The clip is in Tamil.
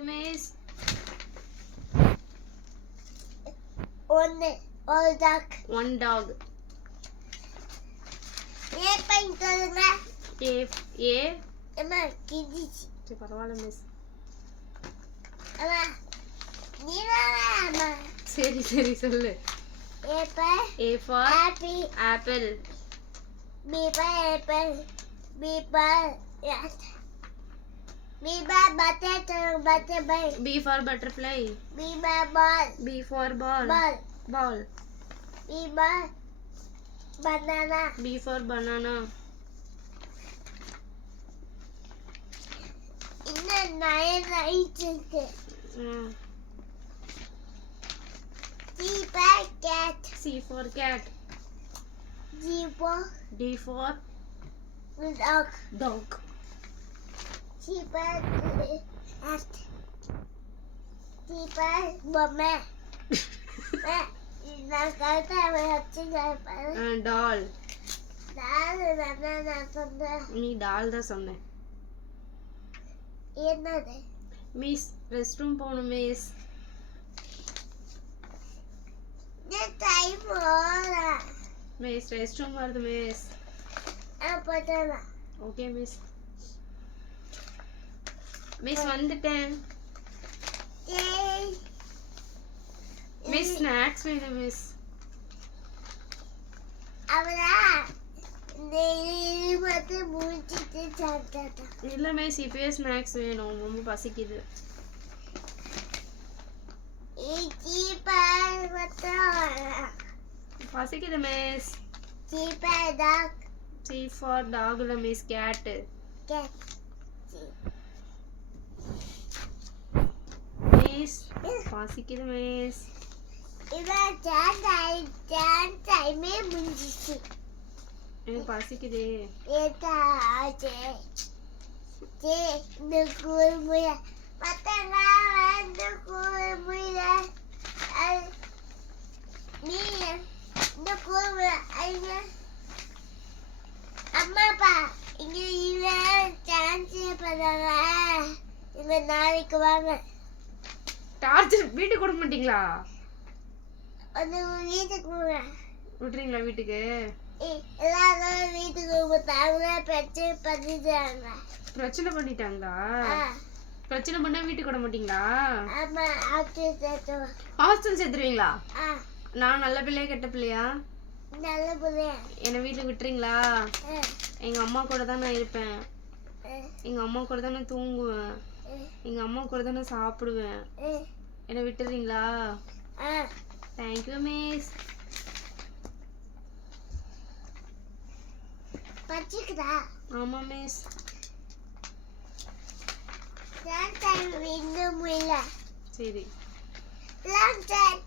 Miss one dog. one dog. A paint சொல்லுங்க. A அம்மா கிடிச்சி. சரி பரவாயில்ல மிஸ். அம்மா நீதானே சரி சரி சொல்லு. A for apple. B for apple. B for rat. B for butterfly. B for butterfly. B for ball. B for ball. Ball. B for banana. B for banana. இன்னும் நிறைய ரைட்ஸ் இருக்கு. C for cat. C for cat. D for dog. Dog. C for cat. D for பொம்மை. நான் கரெக்டா வச்சுக்கிறேன். Doll. நான் சொன்னேன். நீ டால் தான் சொன்ன. என்னது மிஸ் ரெஸ்ட் ரூம் போகணும் மிஸ். டைம் ஓட மிஸ் ரெஸ்ட் ரூம் வருது மிஸ். போட்டேன். Okay miss. மிஸ் வந்துட்டேன். மிஸ் ஸ்நாக்ஸ் வேணும் மிஸ். அவரா வந்து முடிச்சிட்டு சாப்பிட்டா. இல்லை மிஸ் இப்பயே ஸ்நாக்ஸ் வேணும், ரொம்ப பசிக்குது. பசிக்குது மிஸ். C for dog இல்ல மிஸ் cat. மிஸ் பசிக்குது மிஸ். இவன் டைமே முடிஞ்சிச்சு. எனக்கு பசிக்குதே. ஏதாச்சே இந்த கூழ்முய மத்தங்க வந்து கூழ்முய நீ இந்த கூழ்முய ஐயா அம்மாப்பா இங்க இவன் சான்ஸ் பண்ணாங்க. இவன் நாளைக்கு வாங்க. டார்ச்சர் வீட்டுக்கு விட மாட்டீங்களா? வந்து வீட்டுக்கு விட்டுறீங்களா வீட்டுக்கு? எல்லாரும் வீட்டுக்கு போட்டாங்க. பிரச்சனை பண்ணிட்டாங்க. பிரச்சனை பண்ணிட்டாங்களா? பிரச்சனை பண்ணா வீட்டுக்கு விட மாட்டீங்களா? ஆமா ஹாஸ்டல் சேர்த்துவோம். ஹாஸ்டல் சேர்த்துருவீங்களா? நான் நல்ல பிள்ளையா கெட்ட பிள்ளையா? நல்ல பிள்ளையா. என்னை வீட்டுக்கு விட்டுறீங்களா? எங்க அம்மா கூட தான் நான் இருப்பேன். எங்க அம்மா கூட தான் நான் தூங்குவேன். எங்க அம்மா கூட தான் நான் சாப்பிடுவேன். என்னை விட்டுறீங்களா? Thank you miss. பச்சிக்குதா? ஆமா மிஸ். டைம் இன்னும் இல்ல. சரி. Long time